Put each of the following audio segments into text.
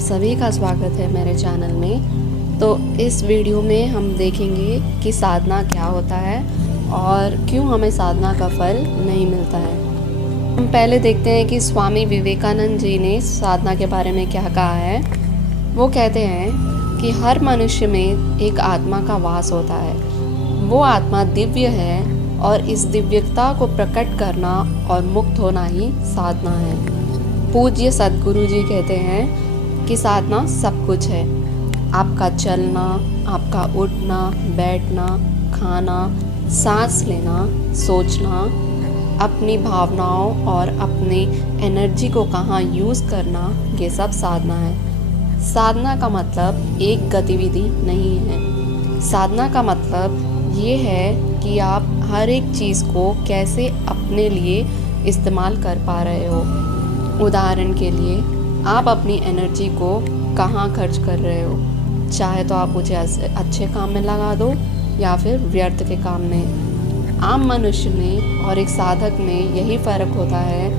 सभी का स्वागत है मेरे चैनल में। तो इस वीडियो में हम देखेंगे कि साधना क्या होता है और क्यों हमें साधना का फल नहीं मिलता है। हम पहले देखते हैं कि स्वामी विवेकानंद जी ने साधना के बारे में क्या कहा है। वो कहते हैं कि हर मनुष्य में एक आत्मा का वास होता है। वो आत्मा दिव्य है और इस दिव्यता को प्रकट करना और मुक्त होना ही साधना है। पूज्य सद्गुरु जी कहते हैं कि साधना सब कुछ है। आपका चलना, आपका उठना, बैठना, खाना, सांस लेना, सोचना, अपनी भावनाओं और अपनी एनर्जी को कहाँ यूज़ करना, ये सब साधना है। साधना का मतलब एक गतिविधि नहीं है। साधना का मतलब ये है कि आप हर एक चीज़ को कैसे अपने लिए इस्तेमाल कर पा रहे हो। उदाहरण के लिए आप अपनी एनर्जी को कहाँ खर्च कर रहे हो। चाहे तो आप उसे अच्छे काम में लगा दो या फिर व्यर्थ के काम में। आम मनुष्य में और एक साधक में यही फ़र्क होता है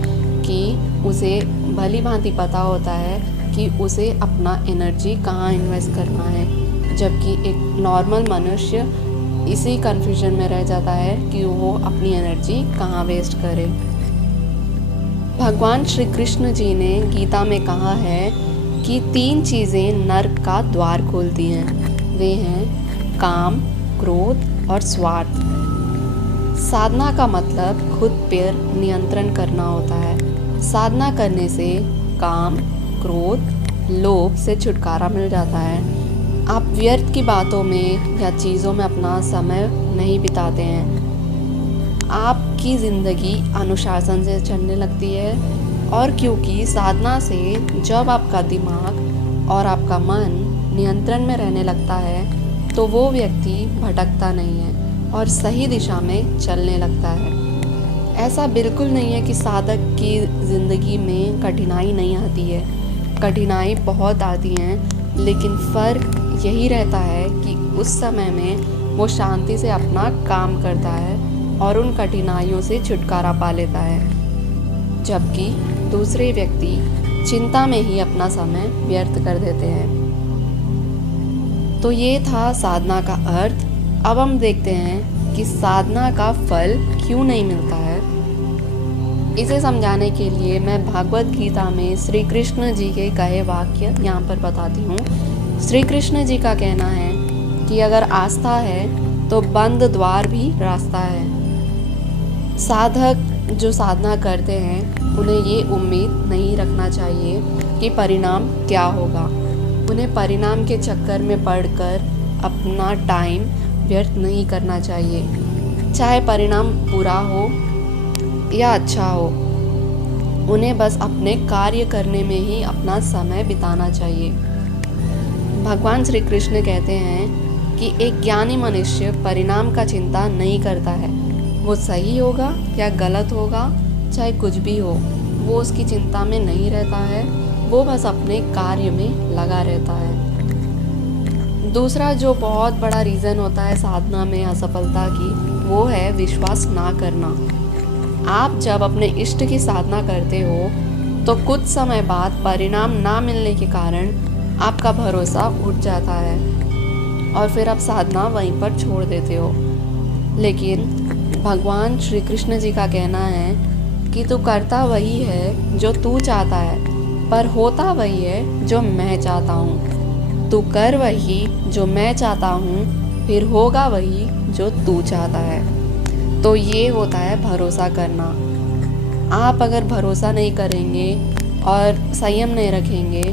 कि उसे भली भांति पता होता है कि उसे अपना एनर्जी कहाँ इन्वेस्ट करना है, जबकि एक नॉर्मल मनुष्य इसी कन्फ्यूजन में रह जाता है कि वो अपनी एनर्जी कहाँ वेस्ट करे। भगवान श्री कृष्ण जी ने गीता में कहा है कि 3 चीज़ें नरक का द्वार खोलती हैं। वे हैं काम, क्रोध और स्वार्थ। साधना का मतलब खुद पर नियंत्रण करना होता है। साधना करने से काम, क्रोध, लोभ से छुटकारा मिल जाता है। आप व्यर्थ की बातों में या चीज़ों में अपना समय नहीं बिताते हैं। आपकी ज़िंदगी अनुशासन से चलने लगती है। और क्योंकि साधना से जब आपका दिमाग और आपका मन नियंत्रण में रहने लगता है तो वो व्यक्ति भटकता नहीं है और सही दिशा में चलने लगता है। ऐसा बिल्कुल नहीं है कि साधक की ज़िंदगी में कठिनाई नहीं आती है। कठिनाई बहुत आती हैं, लेकिन फ़र्क यही रहता है कि उस समय में वो शांति से अपना काम करता है और उन कठिनाइयों से छुटकारा पा लेता है, जबकि दूसरे व्यक्ति चिंता में ही अपना समय व्यर्थ कर देते हैं। तो ये था साधना का अर्थ। अब हम देखते हैं कि साधना का फल क्यों नहीं मिलता है। इसे समझाने के लिए मैं भागवत गीता में श्री कृष्ण जी के कहे वाक्य यहाँ पर बताती हूँ। श्री कृष्ण जी का कहना है कि अगर आस्था है तो बंद द्वार भी रास्ता है। साधक जो साधना करते हैं उन्हें ये उम्मीद नहीं रखना चाहिए कि परिणाम क्या होगा। उन्हें परिणाम के चक्कर में पड़कर अपना टाइम व्यर्थ नहीं करना चाहिए, चाहे परिणाम बुरा हो या अच्छा हो। उन्हें बस अपने कार्य करने में ही अपना समय बिताना चाहिए। भगवान श्री कृष्ण कहते हैं कि एक ज्ञानी मनुष्य परिणाम का चिंता नहीं करता है। वो सही होगा या गलत होगा, चाहे कुछ भी हो, वो उसकी चिंता में नहीं रहता है। वो बस अपने कार्य में लगा रहता है। दूसरा जो बहुत बड़ा रीज़न होता है साधना में असफलता की, वो है विश्वास ना करना। आप जब अपने इष्ट की साधना करते हो तो कुछ समय बाद परिणाम ना मिलने के कारण आपका भरोसा उठ जाता है और फिर आप साधना वहीं पर छोड़ देते हो। लेकिन भगवान श्री कृष्ण जी का कहना है कि तू करता वही है जो तू चाहता है, पर होता वही है जो मैं चाहता हूँ। तू कर वही जो मैं चाहता हूँ, फिर होगा वही जो तू चाहता है। तो ये होता है भरोसा करना। आप अगर भरोसा नहीं करेंगे और संयम नहीं रखेंगे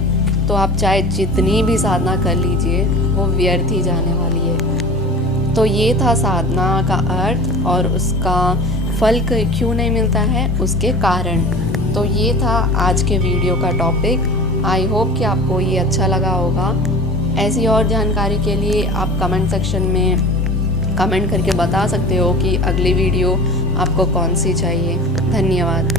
तो आप चाहे जितनी भी साधना कर लीजिए वो व्यर्थ ही जाने वाली है। तो ये था साधना का अर्थ और उसका फल क्यों नहीं मिलता है, उसके कारण। तो ये था आज के वीडियो का टॉपिक। आई होप कि आपको ये अच्छा लगा होगा। ऐसी और जानकारी के लिए आप कमेंट सेक्शन में कमेंट करके बता सकते हो कि अगली वीडियो आपको कौन सी चाहिए। धन्यवाद।